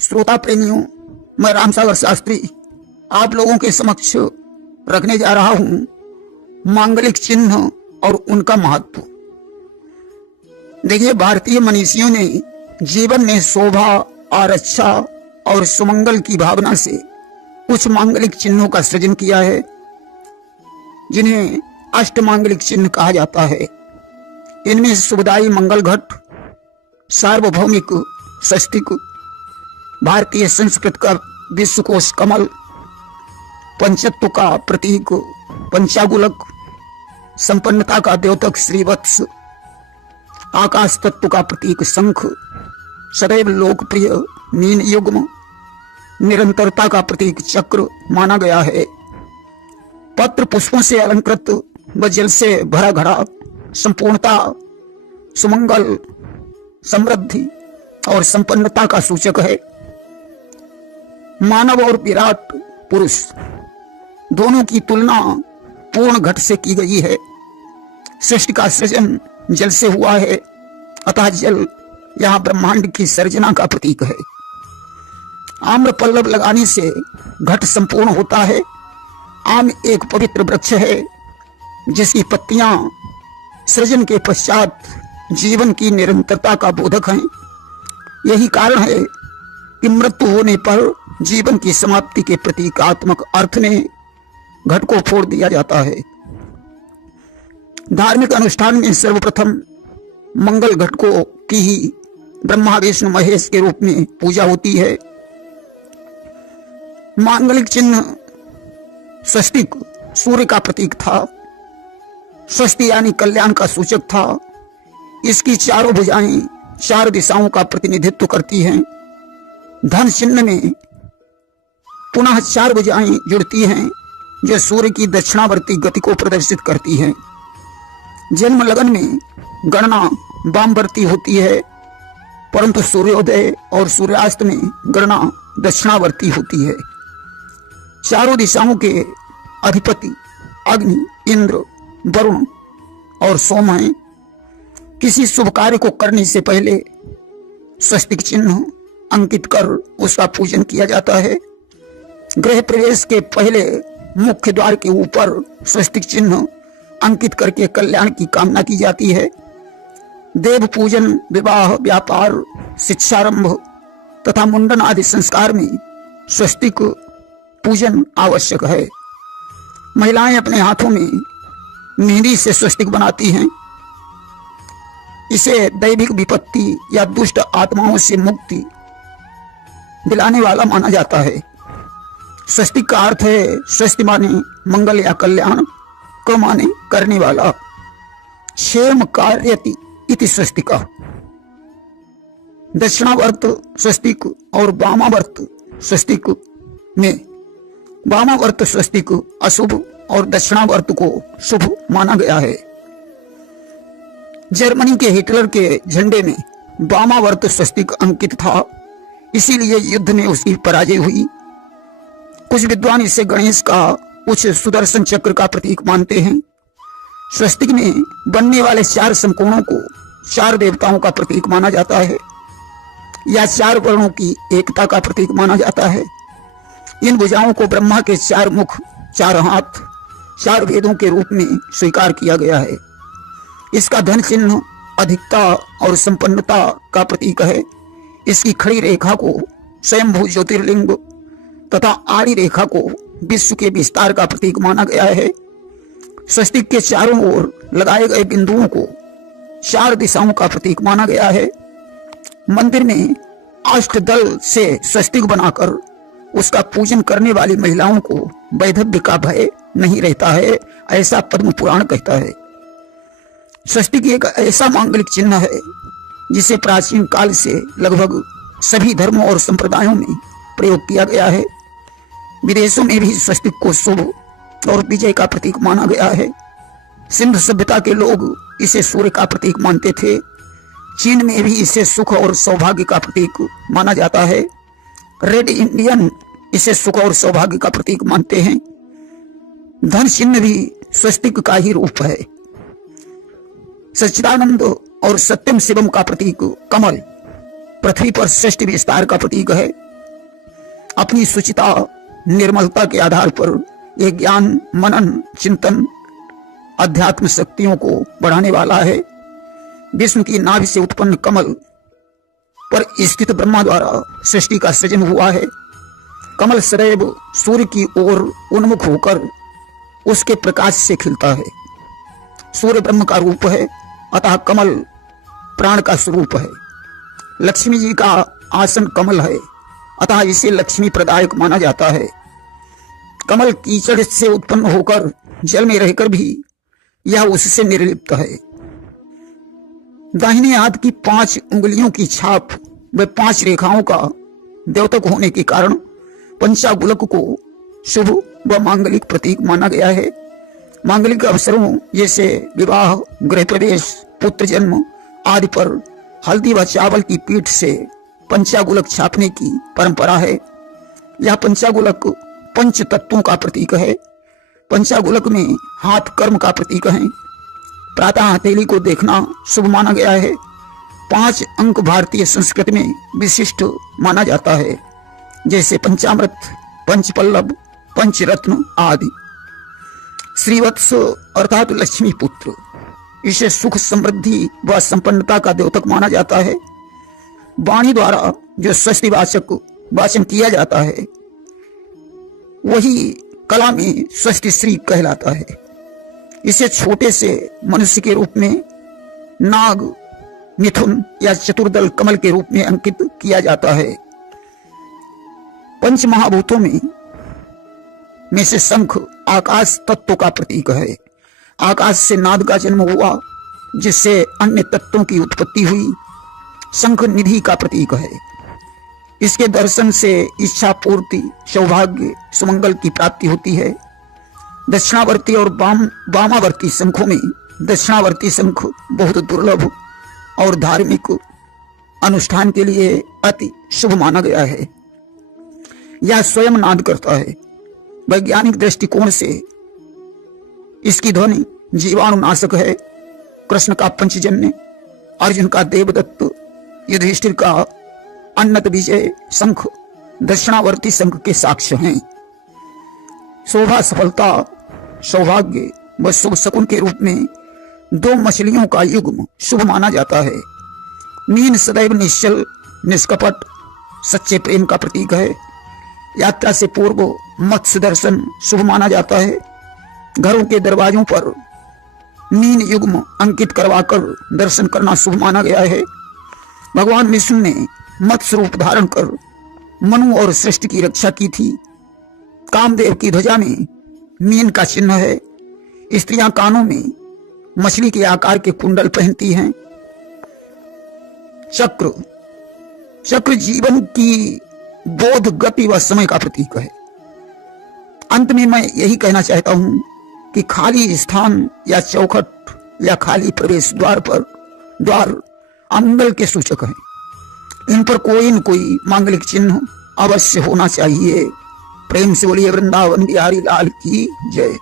श्रोता प्रेमियों, मैं रामसागर शास्त्री आप लोगों के समक्ष रखने जा रहा हूं मांगलिक चिन्ह और उनका महत्व। देखिए, भारतीय मनीषियों ने जीवन में शोभा, आरक्षा और सुमंगल की भावना से कुछ मांगलिक चिन्हों का सृजन किया है, जिन्हें अष्टमांगलिक चिन्ह कहा जाता है। इनमें सुखदायी मंगल घट, सार्वभौमिक षष्टिक, भारतीय संस्कृत का विश्वकोश कमल, पंचत्व का प्रतीक पंचागुलक, संपन्नता का द्योतक श्रीवत्स, आकाश तत्व का प्रतीक शंख, सदैव लोकप्रिय मीन युग्म, निरंतरता का प्रतीक चक्र माना गया है। पत्र पुष्पों से अलंकृत व जल से भरा घड़ा संपूर्णता, सुमंगल, समृद्धि और संपन्नता का सूचक है। मानव और विराट पुरुष दोनों की तुलना पूर्ण घट से की गई है। सृष्टि का सृजन जल से हुआ है, अतः जल यहाँ ब्रह्मांड की सर्जना का प्रतीक है। आम्र पल्लव लगाने से घट संपूर्ण होता है। आम एक पवित्र वृक्ष है जिसकी पत्तियां सृजन के पश्चात जीवन की निरंतरता का बोधक हैं। यही कारण है कि मृत्यु होने पर जीवन की समाप्ति के प्रतीकात्मक अर्थ में घट को फोड़ दिया जाता है। धार्मिक अनुष्ठान में सर्वप्रथम मंगल घट को की ही ब्रह्मा विष्णु महेश के रूप में पूजा होती है। मांगलिक चिन्ह स्वस्तिक सूर्य का प्रतीक था। स्वस्ति यानी कल्याण का सूचक था। इसकी चारों भुजाएं चार दिशाओं का प्रतिनिधित्व करती हैं। धन चिन्ह में पुनः चार भुजाएं जुड़ती हैं जो सूर्य की दक्षिणावर्ती गति को प्रदर्शित करती हैं। जन्म लगन में गणना वामवर्ती होती है, परंतु सूर्योदय और सूर्यास्त में गणना दक्षिणावर्ती होती है। चारों दिशाओं के अधिपति अग्नि, इंद्र, वरुण और सोम हैं। किसी शुभ कार्य को करने से पहले स्वस्तिक चिन्ह अंकित कर उसका पूजन किया जाता है। गृह प्रवेश के पहले मुख्य द्वार के ऊपर स्वस्तिक चिन्ह अंकित करके कल्याण की कामना की जाती है। देव पूजन, विवाह, व्यापार, शिक्षारंभ तथा मुंडन आदि संस्कार में स्वस्तिक पूजन आवश्यक है। महिलाएं अपने हाथों में मेहंदी से स्वस्तिक बनाती हैं। इसे दैविक विपत्ति या दुष्ट आत्माओं से मुक्ति दिलाने वाला माना जाता है। स्वस्तिक का अर्थ है स्वस्ति माने मंगल या कल्याण, क माने करने वाला, क्षेम कार्यति इति स्वस्तिका। दक्षिणावर्त स्वस्तिक और वामावर्त स्वस्तिक में वामावर्त स्वस्तिक अशुभ और दक्षिणावर्त को शुभ माना गया है। जर्मनी के हिटलर के झंडे में वामावर्त स्वस्तिक अंकित था, इसीलिए युद्ध में उसकी पराजय हुई। कुछ विद्वान इसे गणेश का, कुछ सुदर्शन चक्र का प्रतीक मानते हैं। स्वस्तिक में बनने वाले चार समकोणों को चार देवताओं का प्रतीक माना जाता है या चार वर्णों की एकता का प्रतीक माना जाता है। इन भुजाओं को ब्रह्मा के चार मुख, चार हाथ, चार वेदों के रूप में स्वीकार किया गया है। इसका धन चिन्ह अधिकता और संपन्नता का प्रतीक है। इसकी खड़ी रेखा को स्वयंभू ज्योतिर्लिंग तथा आड़ी रेखा को विश्व के विस्तार का प्रतीक माना गया है। स्वस्तिक के चारों ओर लगाए गए बिंदुओं को चार दिशाओं का प्रतीक माना गया है। मंदिर में अष्टदल से स्वस्तिक बनाकर उसका पूजन करने वाली महिलाओं को वैधव्य का भय नहीं रहता है, ऐसा पद्म पुराण कहता है। स्वस्तिक एक ऐसा मांगलिक चिन्ह है जिसे प्राचीन काल से लगभग सभी धर्मों और संप्रदायों में प्रयोग किया गया है। विदेशों में भी स्वस्तिक को शुभ और विजय का प्रतीक माना गया है। सिंधु सभ्यता के लोग इसे सूर्य का प्रतीक मानते थे। चीन में भी इसे सुख और सौभाग्य का प्रतीक माना जाता है। रेड इंडियन इसे सुख और सौभाग्य का प्रतीक मानते हैं। धन चिन्ह भी स्वस्तिक का ही रूप है। सच्चिदानंद और सत्यम शिवम का प्रतीक कमल पृथ्वी पर सृष्टि विस्तार का प्रतीक है। अपनी सुचिता निर्मलता के आधार पर यह ज्ञान मनन चिंतन अध्यात्म शक्तियों को बढ़ाने वाला है। विष्णु की नाभि से उत्पन्न कमल पर स्थित ब्रह्मा द्वारा सृष्टि का सृजन हुआ है। कमल सदैव सूर्य की ओर उन्मुख होकर उसके प्रकाश से खिलता है। सूर्य ब्रह्म का रूप है, अतः कमल प्राण का स्वरूप है। लक्ष्मी जी का आसन कमल है, अतः इसे लक्ष्मी प्रदायक माना जाता है। कमल कीचड़ से उत्पन्न होकर जल में रहकर भी यह उससे निर्लिप्त है। दाहिने हाथ की 5 उंगलियों की छाप व 5 रेखाओं का द्योतक होने के कारण पंचागुलक को शुभ व मांगलिक प्रतीक माना गया है। मांगलिक अवसरों जैसे विवाह, गृह प्रवेश, पुत्र जन्म आदि पर हल्दी व चावल की पीठ से पंचागुलक छापने की परंपरा है। यह पंचागुलक पंच तत्वों का प्रतीक है। पंचागुलक में हाथ कर्म का प्रतीक है। प्रातः हथेली को देखना शुभ माना गया है। 5 अंक भारतीय संस्कृति में विशिष्ट माना जाता है, जैसे पंचामृत, पंचपल्लव, पंचरत्न आदि। श्रीवत्स अर्थात लक्ष्मी पुत्र, इसे सुख समृद्धि व संपन्नता का द्योतक माना जाता है। वाणी द्वारा जो षष्ठीवाचक वाचन किया जाता है वही कला में षष्ठी श्री कहलाता है। इसे छोटे से मनुष्य के रूप में, नाग, मिथुन या चतुर्दल कमल के रूप में अंकित किया जाता है। पंच महाभूतों में से शंख आकाश तत्व का प्रतीक है। आकाश से नाद का जन्म हुआ, जिससे अन्य तत्वों की उत्पत्ति हुई। शंख निधि का प्रतीक है। इसके दर्शन से इच्छा पूर्ति, सौभाग्य, सुमंगल की प्राप्ति होती है। दक्षिणावर्ती और वामावर्ती शंखों में दक्षिणावर्ती शंख बहुत दुर्लभ और धार्मिक अनुष्ठान के लिए अति शुभ माना गया है। यह स्वयं नाद करता है। वैज्ञानिक दृष्टिकोण से इसकी ध्वनि जीवाणुनाशक है। कृष्ण का पंचजन्य, अर्जुन का देवदत्त, युधिष्ठिर का अन्नत विजय शंख दक्षिणावर्ती शंख के साक्ष्य हैं। शोभा, सफलता, सौभाग्य व शुभ शकुन के रूप में 2 मछलियों का युग्म शुभ माना जाता है। मीन सदैव निश्चल, निष्कपट, सच्चे प्रेम का प्रतीक है। यात्रा से पूर्व मत्स्य दर्शन शुभ माना जाता है। घरों के दरवाजों पर मीन युग्म अंकित करवाकर दर्शन करना शुभ माना गया है। भगवान विष्णु ने मत्स्य रूप धारण कर मनु और सृष्टि की रक्षा की थी। कामदेव की ध्वजा में मीन का चिन्ह है। स्त्रियां कानों में मछली के आकार के कुंडल पहनती हैं। चक्र, चक्र जीवन की बोध, गति व समय का प्रतीक है। अंत में मैं यही कहना चाहता हूं कि खाली स्थान या चौखट या खाली प्रवेश द्वार अमंगल के सूचक हैं। इन पर कोई न कोई मांगलिक चिन्ह अवश्य होना चाहिए। प्रेम से बोलिए वृंदावन बिहारी लाल की जय।